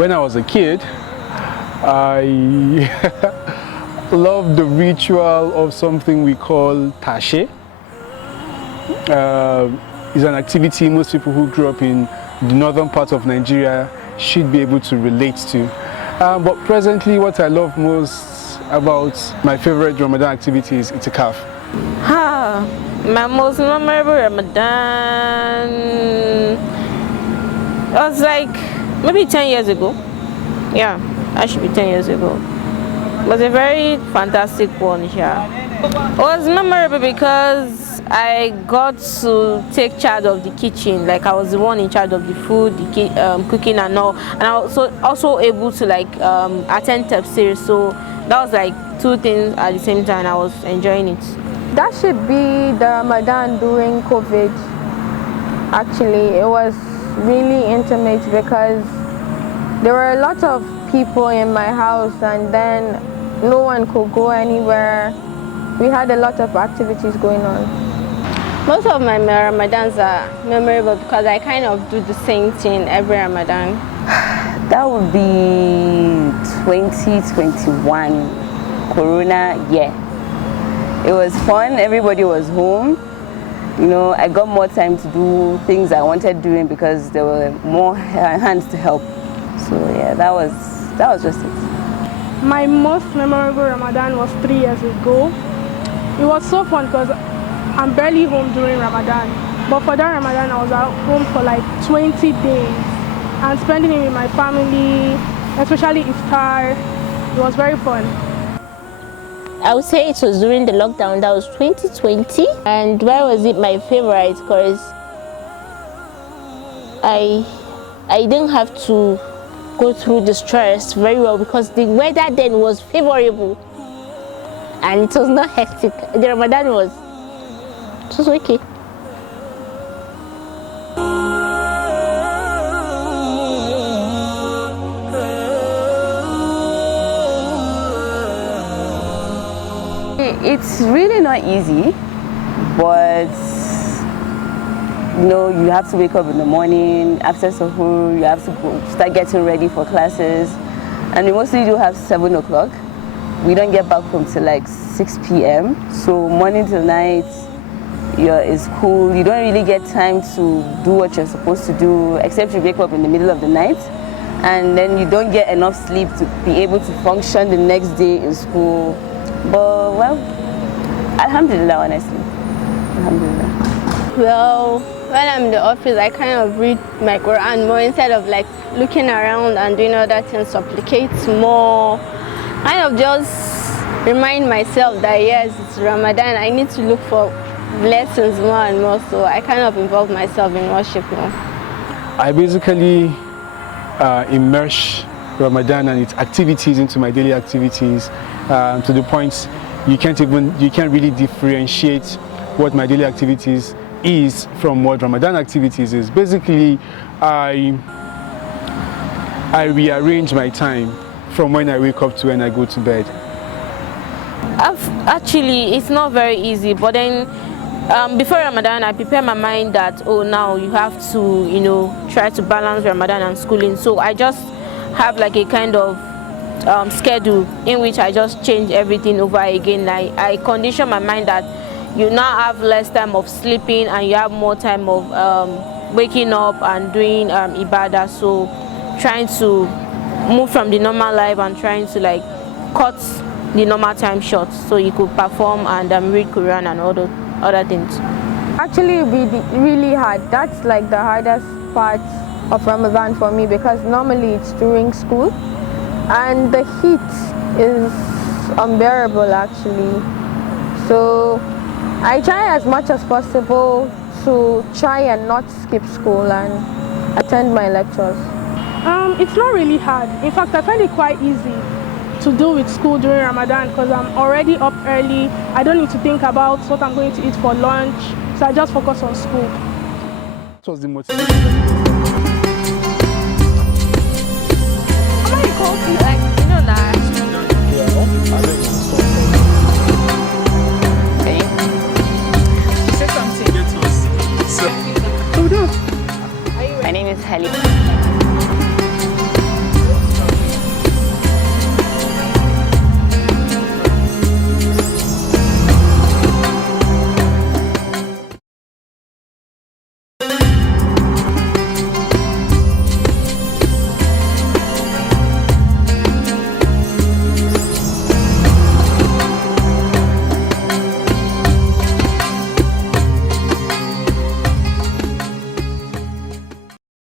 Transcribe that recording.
When I was a kid, I loved the ritual of something we call tashe. It's an activity most people who grew up in the northern part of Nigeria should be able to relate to. But presently, what I love most about my favorite Ramadan activity is itikaf. My most memorable Ramadan was like maybe 10 years ago. Yeah, that should be 10 years ago. It was a very fantastic one here. It was memorable because I got to take charge of the kitchen. Like I was the one in charge of the food, the cooking and all. And I was also able to like attend tafsir. So that was like two things at the same time. I was enjoying it. That should be the Ramadan during COVID. Actually, it was really intimate because there were a lot of people in my house and then no one could go anywhere. We had a lot of activities going on. Most of my Ramadans are memorable because I kind of do the same thing every Ramadan. That would be 2021 Corona year. It was fun, everybody was home. You know, I got more time to do things I wanted doing because there were more hands to help. So yeah, that was just it. My most memorable Ramadan was 3 years ago. It was so fun because I'm barely home during Ramadan. But for that Ramadan, I was at home for like 20 days and spending it with my family, especially iftar. It was very fun. I would say it was during the lockdown, that was 2020. And why was it my favorite? Because I didn't have to go through the stress very well because the weather then was favorable and it was not hectic. The Ramadan was okay. It's really not easy, but you know, you have to wake up in the morning, after suhoor, you have to start getting ready for classes. And we mostly do have 7 o'clock. We don't get back home till like 6 p.m. So morning till night, is cool. You don't really get time to do what you're supposed to do, except you wake up in the middle of the night. And then you don't get enough sleep to be able to function the next day in school. But well, alhamdulillah, honestly. Alhamdulillah. Well, when I'm in the office, I kind of read my Quran more instead of like looking around and doing other things, supplicate more. Kind of just remind myself that yes, it's Ramadan, I need to look for blessings more and more, so I kind of involve myself in worship more. I basically immerse Ramadan and its activities into my daily activities to the point you can't really differentiate what my daily activities is from what Ramadan activities is. Basically, I rearrange my time from when I wake up to when I go to bed. Actually, it's not very easy, but then before Ramadan, I prepare my mind that, oh, now you have to, you know, try to balance Ramadan and schooling. So I just have like a kind of schedule in which I just change everything over again. I condition my mind that you now have less time of sleeping and you have more time of waking up and doing Ibadah. So trying to move from the normal life and trying to like cut the normal time short so you could perform and read Quran and all the other things. Actually, it would be really hard. That's like the hardest part of Ramadan for me because normally it's during school and the heat is unbearable actually. So I try as much as possible to try and not skip school and attend my lectures. It's not really hard. In fact, I find it quite easy to do with school during Ramadan because I'm already up early. I don't need to think about what I'm going to eat for lunch, so I just focus on school. What was the motivation? Somebody called me, like, you know that. My name is Heli.